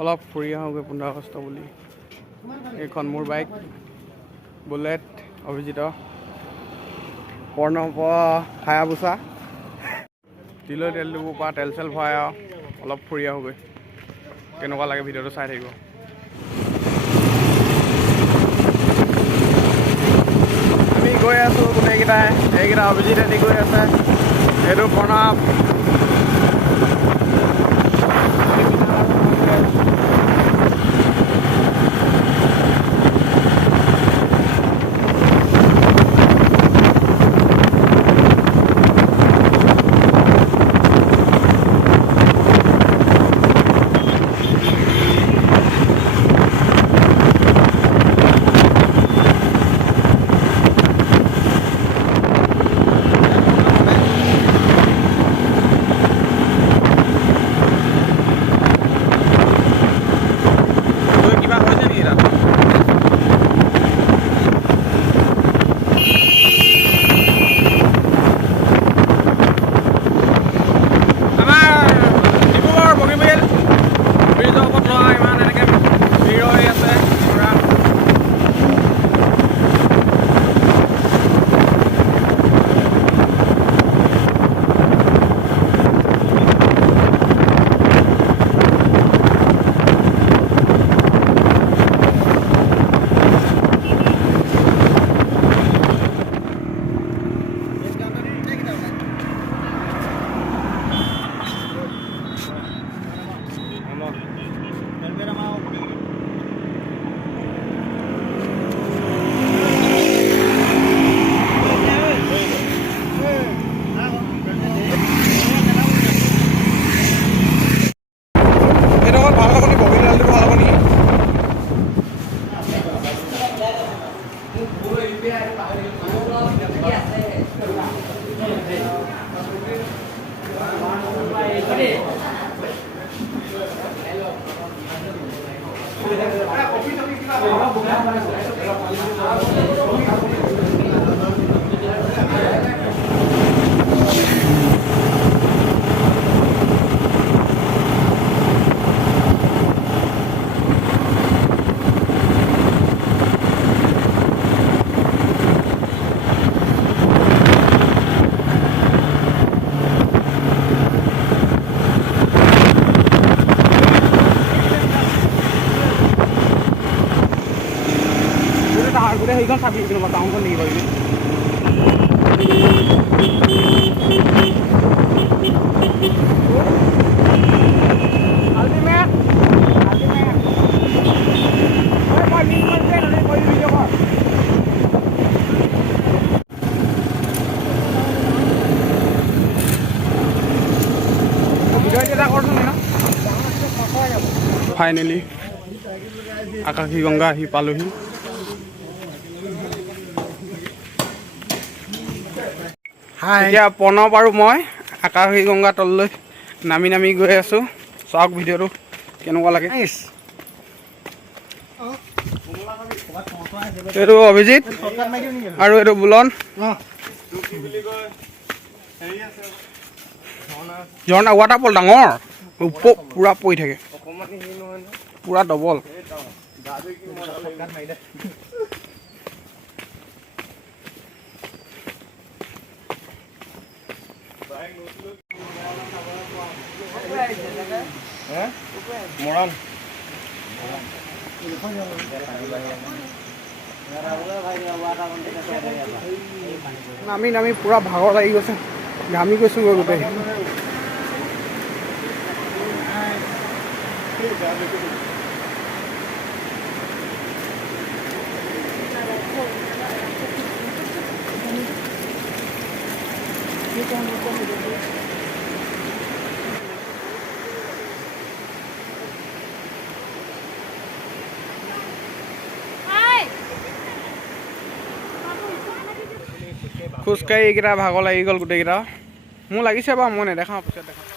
অলপ ফুৰি আহোঁগৈ 15 আগষ্ট বুলি। এইখন মোৰ বাইক বুলেট, অভিজিত, প্ৰণৱ হায়াবুছা। তিলৈ তেল দিব পৰা তেল চেল ভৰাই আৰু অলপ ফুৰি আহোঁগৈ। কেনেকুৱা লাগে ভিডিঅ'টো চাই থাকিব। আমি গৈ আছোঁ গোটেইকেইটাই, এইকেইটা অভিজিতেদি গৈ আছে, এইটো প্ৰণৱ। সেইখন চাবি কিন্তু টাউনখন নেকি পাৰিবি ফাইনেলি আকাশী গংগা আহি পালোহি। এতিয়া প্ৰণৱ আৰু মই আকাশী গংগা তললৈ নামি নামি গৈ আছোঁ। চাওক ভিডিঅ'টো কেনেকুৱা লাগে। এইটো অভিজিত আৰু এইটো বুলন। ঝৰ্ণা ৱাটাৰফল ডাঙৰ, পুৰা পৰি থাকে, পুৰা ডবল। মৰাণ নামি নামি পুৰা ভাগৰ লাগি গৈছে, ঘামি গৈছোঁ গৈ গোটেই। খোজকাঢ়ি এইকেইটা ভাগৰ লাগি গ'ল গোটেইকেইটা। মোৰ লাগিছে বাৰু, মই নেদেখাওঁ, পিছত দেখাওঁ।